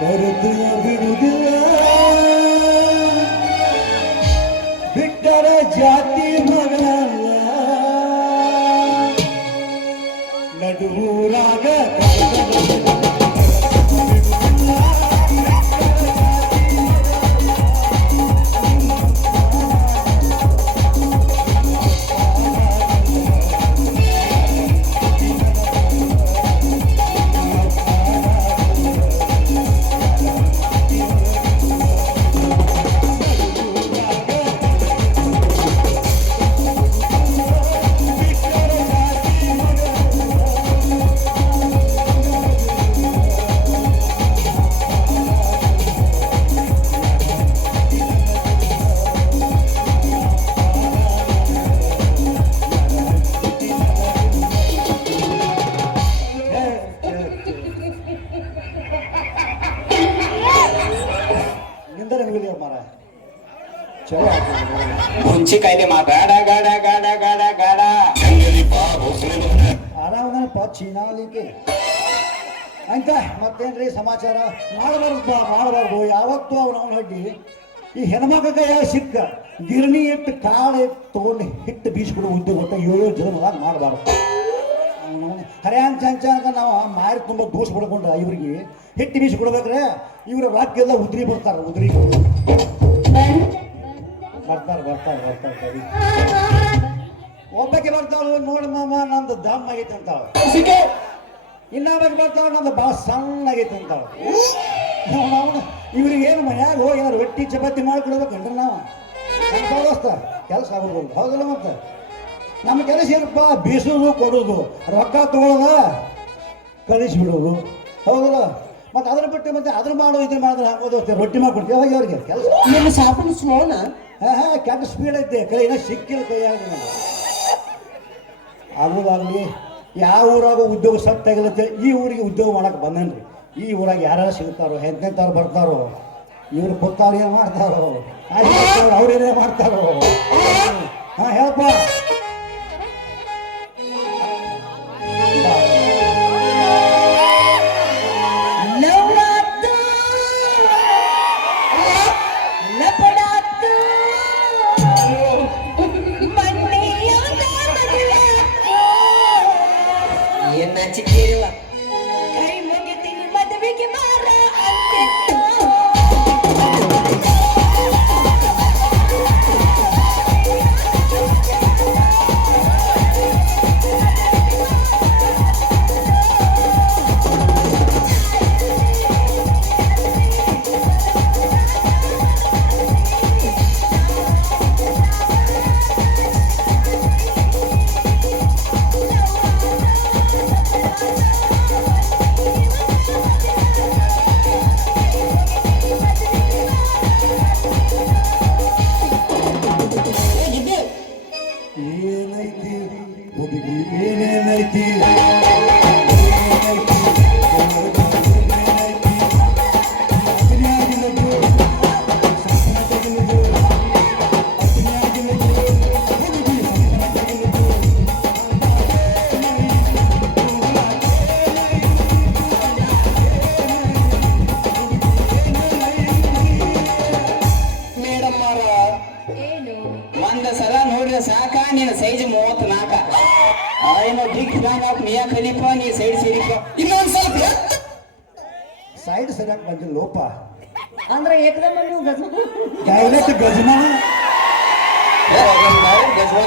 ಕರೆದು ಬಿಡುವುದಿಲ್ಲ ಬಿಟ್ಟರ ಜಾತಿ ಮಗಳಲ್ಲ ನಡುವೂರಾಗ ಹುಂಚಿಕಾಯ್ದೆ ಮಾತಾಡ ಗಾಡ ಗಾಡ ಗಾಡ ಗಾಡ ಆರಾಮದನಪ್ಪ ಚೀನಾಲಿಕ್ಕೆ ಅಂತ ಮತ್ತೇನ್ರಿ ಸಮಾಚಾರ ಮಾಡಬಾರ್ದು ಯಾವತ್ತೂ ಅವನ ಹಡ್ಡಿ ಈ ಹೆಣ್ಮಕ್ಳ ಕೈಯಾಗ ಸಿಕ್ಕ ಗಿರಣಿ ಇಟ್ಟು ಕಾಳು ಇಟ್ಟು ತೊಗೊಂಡು ಹಿಟ್ಟು ಬೀಸ್ಬಿಡು ಉದ್ಯೋಗ ಒಟ್ಟು 7 ಜನ ಮಾಡಬಾರ್ದು ಹರ್ಯಾನ್ ಚಂಚ ಅಂತ ನಾವು ಮಾರಿ ತುಂಬ ದೋಷ ಬಿಡ್ಕೊಂಡು ಇವ್ರಿಗೆ ಹಿಟ್ಟು ಬೀಸಿ ಕೊಡ್ಬೇಕ್ರೆ ಇವ್ರ ವಾಕ್ಯೆಲ್ಲ ಉದ್ರಿ ಬರ್ತಾರೆ ಬರ್ತಾರೆ ಒಬ್ಬಕ್ಕೆ ಬರ್ತಾಳು ನೋಡಿ ಮಾಮ ನಂದು ದಮ್ ಆಗೈತೆ ಅಂತಾಳ ಇನ್ನೊಬ್ಬಕ್ಕೆ ಬರ್ತಾವ ನಂದು ಭಾಳ ಸಣ್ಣ ಆಗೈತೆ ಅಂತಾಳ ಇವ್ರಿಗೆ ಏನು ಮನ್ಯಾಗ ಹೋಗಿ ಏನಾರು ರೊಟ್ಟಿ ಚಪಾತಿ ಮಾಡಿಕೊಡ್ಬೇಕಂದ್ರೆ ನಾವು ದೋಸ್ತ ಕೆಲಸ ಆಗ್ಬೋದು ಹೌದಲ್ಲ ಮತ್ತೆ ನಮ್ಮ ಕೆಲಸ ಏನಪ್ಪ ಬೀಸೋದು ಕೊಡೋದು ರೊಕ್ಕ ತಗೊಳ್ಳೋದ ಕಳಿಸ್ಬಿಡೋದು ಹೌದಲ್ಲ ಮತ್ತೆ ಅದ್ರ ಬಿಟ್ಟು ಮತ್ತೆ ಅದ್ರ ಮಾಡೋ ಇದ್ರ ಮಾಡಿದ್ರೆ ಹಾಕೋದು ರೊಟ್ಟಿ ಮಾಡ್ಕೊಡ್ತೀವಿ ಅವಾಗ ಅವ್ರಿಗೆ ಕೆಲಸ ನಿಮ್ಮ ಸಾಪನ ಸ್ಲೋನ ಕೆಟ್ಟ ಸ್ಪೀಡ್ ಐತೆ ಕೈನ ಸಿಕ್ಕಿಲ್ಲ ಕೈಯಾಗ ಆಗೋದಾಗಲಿ ಯಾವ ಊರಾಗ ಉದ್ಯೋಗ ಸತ್ತಾಗಿಲ್ಲತ್ತೆ ಈ ಊರಿಗೆ ಉದ್ಯೋಗ ಮಾಡಕ್ಕೆ ಬಂದನ್ರಿ ಈ ಊರಾಗ ಯಾರು ಸಿಗ್ತಾರೋ ಎಂತೆಂಥವ್ರು ಬರ್ತಾರೋ ಇವ್ರು ಗೊತ್ತವ್ರು ಏನು ಮಾಡ್ತಾರೋ ಅವ್ರೇನೇ ಮಾಡ್ತಾರೋ ಹಾಂ ಹೇಳಪ್ಪ ಸಾಕ ನೀನು ಸೈಜ್ 34 ಏನೋ ಬಿಗ್ ಫ್ಯಾನ್ ಮಿಯಾ ಖಲೀಫಾ ನೀ ಸೈಡ್ ಸೇರಿಕ ಇನ್ನೊಂದು ಸ್ವಲ್ಪ ಸೈಡ್ ಸರಿಯಾಗಿ ಬಂದಿಲ್ಲ ಲೋಪ ಅಂದ್ರೆ ಏಕದಮ್ಮ ನೀವು ಡೈರೆಕ್ಟ್ ಗಜನ